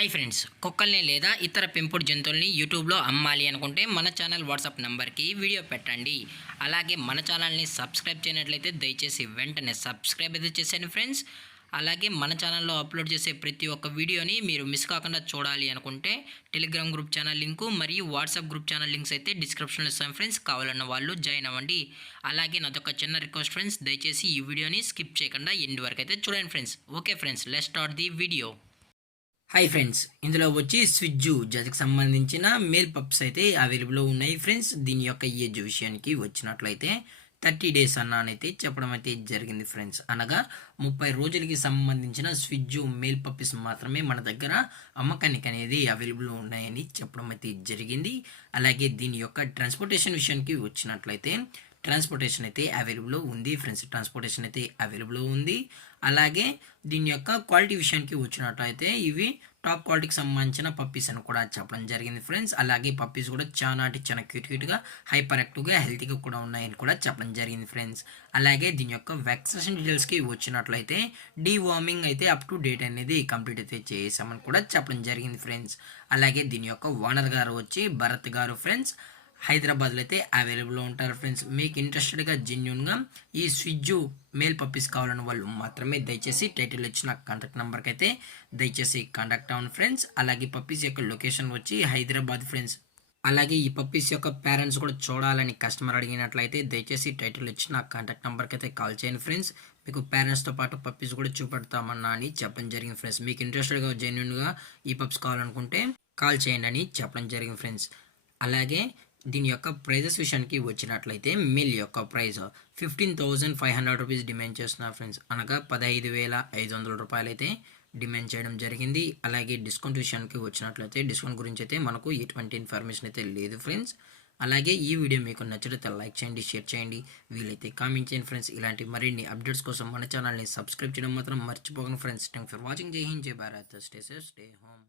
Hi friends, కుక్కల్ని లేదా ఇతర పెంపుడు జంతువుల్ని యూట్యూబ్లో అమ్మాలి అనుకుంటే మన ఛానల్ వాట్సాప్ నెంబర్కి వీడియో పెట్టండి. అలాగే మన ఛానల్ని సబ్స్క్రైబ్ చేయనట్లయితే దయచేసి వెంటనే సబ్స్క్రైబ్ అయితే చేసేయండి ఫ్రెండ్స్. అలాగే మన ఛానల్లో అప్లోడ్ చేసే ప్రతి ఒక్క వీడియోని మీరు మిస్ కాకుండా చూడాలి అనుకుంటే టెలిగ్రామ్ గ్రూప్ ఛానల్ లింకు మరియు వాట్సాప్ గ్రూప్ ఛానల్ లింక్స్ అయితే డిస్క్రిప్షన్లో ఇస్తాను ఫ్రెండ్స్. కావాలన్న వాళ్ళు జాయిన్ అవ్వండి. అలాగే నాదొక చిన్న రిక్వెస్ట్ ఫ్రెండ్స్, దయచేసి ఈ వీడియోని స్కిప్ చేయకుండా ఎండ్ వరకు అయితే చూడండి friends. Okay friends, let's start the video. Hi friends, ఇందులో వచ్చి స్విజ్జు జాతికి సంబంధించిన మేల్ పప్స్ అయితే అవైలబుల్లో ఉన్నాయి ఫ్రెండ్స్. దీని యొక్క ఏజ్ విషయానికి వచ్చినట్లయితే 30 డేస్ అన్నానైతే చెప్పడం అయితే జరిగింది ఫ్రెండ్స్. అనగా 30 రోజులకి సంబంధించిన స్విజ్జు మేల్ పప్పీస్ మాత్రమే మన దగ్గర అమ్మకానికి అనేది అవైలబుల్లో ఉన్నాయని చెప్పడం అయితే జరిగింది. అలాగే దీని యొక్క ట్రాన్స్పోర్టేషన్ విషయానికి వచ్చినట్లయితే ట్రాన్స్పోర్టేషన్ అయితే అవైలబుల్లో ఉంది ఫ్రెండ్స్. ట్రాన్స్పోర్టేషన్ అయితే అవైలబుల్లో ఉంది. అలాగే దీని యొక్క క్వాలిటీ విషయానికి వచ్చినట్లయితే ఇవి టాప్ క్వాలిటీకి సంబంధించిన పప్పీస్ అని కూడా చెప్పడం జరిగింది ఫ్రెండ్స్. అలాగే పప్పీస్ కూడా చాలా క్యూట్గా హైపర్ యాక్టివ్గా హెల్తీగా కూడా ఉన్నాయని కూడా చెప్పడం జరిగింది ఫ్రెండ్స్. అలాగే దీని యొక్క వ్యాక్సినేషన్ డీటెయిల్స్కి వచ్చినట్లయితే డీవార్మింగ్ అయితే అప్ టు డేట్ అనేది కంప్లీట్ అయితే చేసామని కూడా చెప్పడం జరిగింది ఫ్రెండ్స్. అలాగే దీని యొక్క ఓనర్ గారు వచ్చి భరత్ గారు ఫ్రెండ్స్. హైదరాబాద్లో అయితే అవైలబుల్లో ఉంటారు ఫ్రెండ్స్. మీకు ఇంట్రెస్టెడ్గా జెన్యున్గా ఈ స్విజ్జు మేల్ పప్పీస్ కావాలని వాళ్ళు మాత్రమే దయచేసి టైటిల్ ఇచ్చిన కాంటాక్ట్ నెంబర్కి అయితే దయచేసి కాంటాక్ట్ అవ్వండి ఫ్రెండ్స్. అలాగే పప్పీస్ యొక్క లొకేషన్ వచ్చి హైదరాబాద్ ఫ్రెండ్స్. అలాగే ఈ పప్పీస్ యొక్క పేరెంట్స్ కూడా చూడాలని కస్టమర్ అడిగినట్లయితే దయచేసి టైటిల్ ఇచ్చిన కాంటాక్ట్ నెంబర్కి అయితే కాల్ చేయండి ఫ్రెండ్స్. మీకు పేరెంట్స్తో పాటు పప్పీస్ కూడా చూపెడతామన్నా అని చెప్పడం జరిగింది ఫ్రెండ్స్. మీకు ఇంట్రెస్టెడ్గా జెన్యున్గా ఈ పప్స్ కావాలనుకుంటే కాల్ చేయండి అని చెప్పడం జరిగింది ఫ్రెండ్స్. అలాగే దీని యొక్క ప్రైజెస్ విషయానికి వచ్చినట్లయితే మిల్ యొక్క ప్రైస్ 15,500 రూపీస్ డిమాండ్ చేస్తున్నారు ఫ్రెండ్స్. అనగా 15,500 రూపాయలు అయితే డిమాండ్ చేయడం జరిగింది. అలాగే డిస్కౌంట్ విషయానికి వచ్చినట్లయితే డిస్కౌంట్ గురించి అయితే మనకు ఎటువంటి ఇన్ఫర్మేషన్ అయితే లేదు ఫ్రెండ్స్. అలాగే ఈ వీడియో మీకు నచ్చితే లైక్ చేయండి, షేర్ చేయండి, వీలైతే కామెంట్ చేయండి ఫ్రెండ్స్. ఇలాంటి మరిన్ని అప్డేట్స్ కోసం మన ఛానల్ని సబ్స్క్రైబ్ చేయడం మాత్రం మర్చిపోకండి ఫ్రెండ్స్. Thanks for watching. జై హింద్, జై Bharat, stay safe, stay home.